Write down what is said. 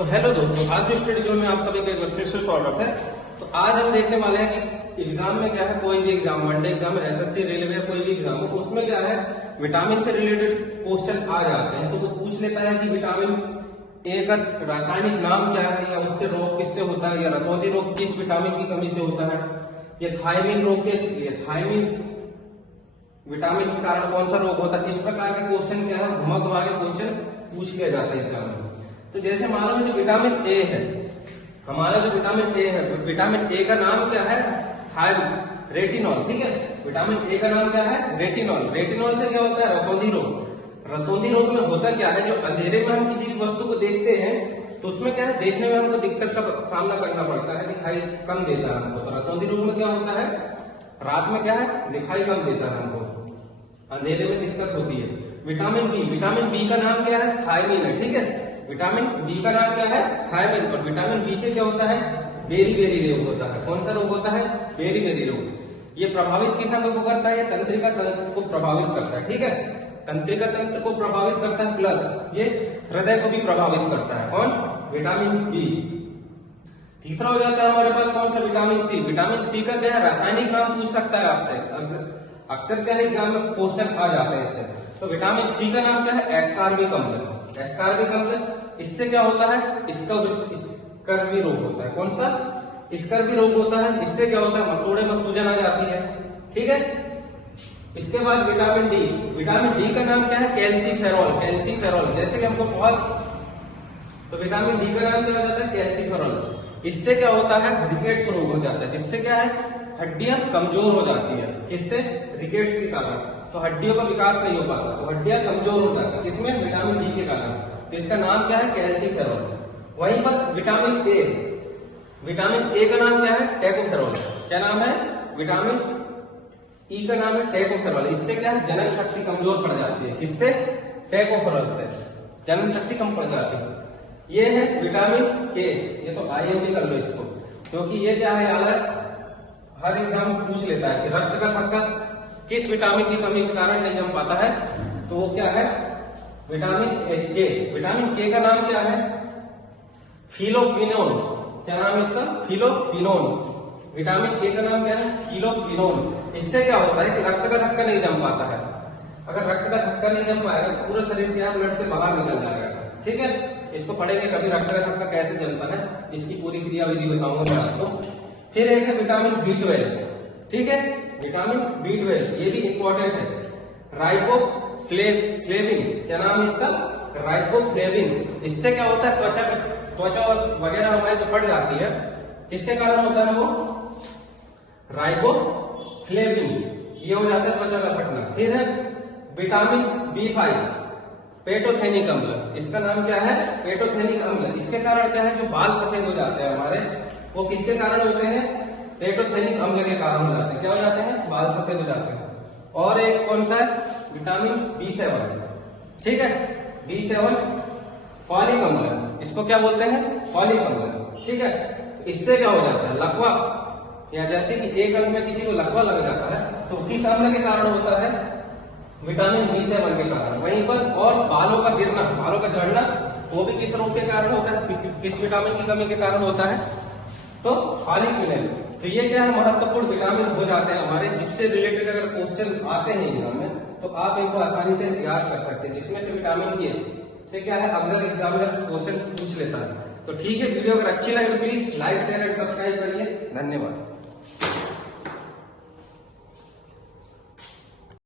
तो हेलो दोस्तों, आज के वीडियो में आप सभी का एक बार फिर से स्वागत है। तो आज हम देखने वाले हैं कि एग्जाम में क्या है, कोई भी exam, one day exam, SSC, railway, कोई भी एग्जाम हो, उसमें क्या है विटामिन से रिलेटेड क्वेश्चन आ जाते हैं। तो वो पूछ लेता है कि विटामिन ए का रासायनिक नाम क्या है, या उससे रोग किससे होता है, या रतौंधी रोग किस विटामिन की कमी से होता है, या थायमिन रोग के थायमिन विटामिन के कारण कौन सा रोग होता है। इस प्रकार के क्वेश्चन क्या है, घुमा घुमा के क्वेश्चन पूछ लिया जाता है एग्जाम में। तो जैसे मान लो जो विटामिन ए है, हमारा जो विटामिन ए है, विटामिन ए का नाम क्या है, रेटिनॉल। ठीक है, विटामिन ए का नाम क्या है, रेटिनॉल। रेटिनॉल से क्या होता है, रतौंधी रोग। रतौंधी रोग में होता क्या है, जो अंधेरे में हम किसी भी वस्तु को देखते हैं तो उसमें क्या है, देखने में हमको दिक्कत का सामना करना पड़ता है, दिखाई कम देता है हमको। तो रतौंधी रोग में क्या होता है, रात में क्या है, दिखाई कम देता है हमको, अंधेरे में दिक्कत होती है। विटामिन बी, विटामिन बी का नाम क्या है, थायमिन है। ठीक है, विटामिन बी का नाम क्या है, थायमिन। और विटामिन बी से क्या होता है, बेरी बेरी रोग होता है। कौन सा रोग होता है, बेरी बेरी रोग। ये प्रभावित किस अंग को करता है, ये तंत्रिका तंत्र को प्रभावित करता है। ठीक है, तंत्रिका तंत्र को प्रभावित करता है, प्लस ये हृदय को भी प्रभावित करता है। कौन, विटामिन बी। तीसरा हो जाता है हमारे पास कौन सा, विटामिन सी। विटामिन सी का क्या है, रासायनिक नाम पूछ सकता है आपसे, अक्सर क्या है एग्जाम में क्वेश्चन आ जाते हैं इससे। तो विटामिन सी का नाम क्या है, एस्कॉर्बिक अम्ल। एस्कॉर्बिक अम्ल, इससे क्या होता है, स्कर्वी रोग होता है। कौन सा, स्कर्वी रोग होता है। इससे क्या होता है, मसूड़े में सूजन आ जाती है। ठीक है, इसके बाद विटामिन डी। विटामिन डी का नाम क्या है, कैल्सीफेरॉल। कैल्सीफेरॉल, जैसे कि हमको बहुत, तो विटामिन डी का नाम क्या हो जाता है, कैल्सीफेरॉल। इससे क्या होता है, रिकेट्स रोग हो जाता है, जिससे क्या है, हड्डियां कमजोर हो जाती है। किससे, रिकेट्स के कारण। तो हड्डियों का विकास नहीं हो पाता, तो हड्डियां कमजोर हो जाती है, किसमें, विटामिन डी के कारण। तो इसका नाम क्या है, कैल्सीफेरॉल। वहीं पर विटामिन ए, विटामिन ए का नाम क्या है, टैकोफेरॉल। क्या नाम है, विटामिन ई का नाम है टैकोफेरॉल। इससे क्या है, जनन शक्ति कमजोर पड़ जाती है। किससे, टैकोफेरॉल से जनन शक्ति कम पड़ जाती है। ये है विटामिन के। ये तो आईएमपी कर लो इसको, क्योंकि ये क्या है, हर एग्जाम पूछ लेता है कि रक्त का थक्का किस विटामिन की कमी के कारण नहीं जम पाता है। तो वो क्या है, विटामिन के। विटामिन के का नाम क्या है, फिलोक्विनोन। क्या नाम है इसका, फिलोक्विनोन। विटामिन के का नाम क्या है, फिलोक्विनोन। इससे क्या होता है कि रक्त का धक्का नहीं जम पाता है। अगर रक्त का धक्का नहीं जम पाएगा तो पूरा शरीर क्या, ब्लड से बाहर निकल जाएगा। ठीक है, इसको पढ़ेंगे कभी, रक्त का धक्का कैसे जमता है, इसकी पूरी क्रियाविधि बताऊंगा मैं आपको। फिर एक है विटामिन B12। ठीक है, विटामिन B12 ये भी इंपॉर्टेंट है। राइबोफ्लेविन, क्या नाम है इसका, राइबोफ्लेविन। इससे क्या होता है, त्वचा वगैरह हमारी जो फट जाती है, किसके कारण होता है वो, राइबोफ्लेविन। ये हो जाता है त्वचा का फटना। फिर है विटामिन B5, पेटोथेनिक अम्ल। इसका नाम क्या है, पेटोथेनिक अम्ल। इसके कारण क्या है, जो बाल सफेद हो जाते हैं हमारे, वो किसके कारण होते हैं, पेटोथेनिक अम्ल के कारण हो जाते हैं। क्या हो जाते हैं, बाल सफेद हो जाते हैं। और एक कौन सा है, विटामिन B7। ठीक है, B7 फॉलिक अम्ल, इसको क्या बोलते हैं, फॉलिक अम्ल। ठीक है, इससे क्या हो जाता है, लकवा, या जैसे कि एक अंग में किसी को लकवा लग जाता है तो किस अम्ल के कारण होता है, विटामिन B7 के कारण। वहीं पर और बालों का गिरना, बालों का झड़ना, वो भी किस रोग के कारण होता है, किस विटामिन की कमी के कारण होता है, तो फॉलिक्विनल। तो ये क्या है, महत्वपूर्ण विटामिन हो जाते हैं हमारे, जिससे रिलेटेड अगर क्वेश्चन आते हैं एग्जाम में तो आप इनको आसानी से याद कर सकते हैं। जिसमें से विटामिन के से क्या है, अक्सर एग्जामिनर क्वेश्चन पूछ लेता है। तो ठीक है, वीडियो अगर अच्छी लगे तो please like, share and subscribe करिए। धन्यवाद।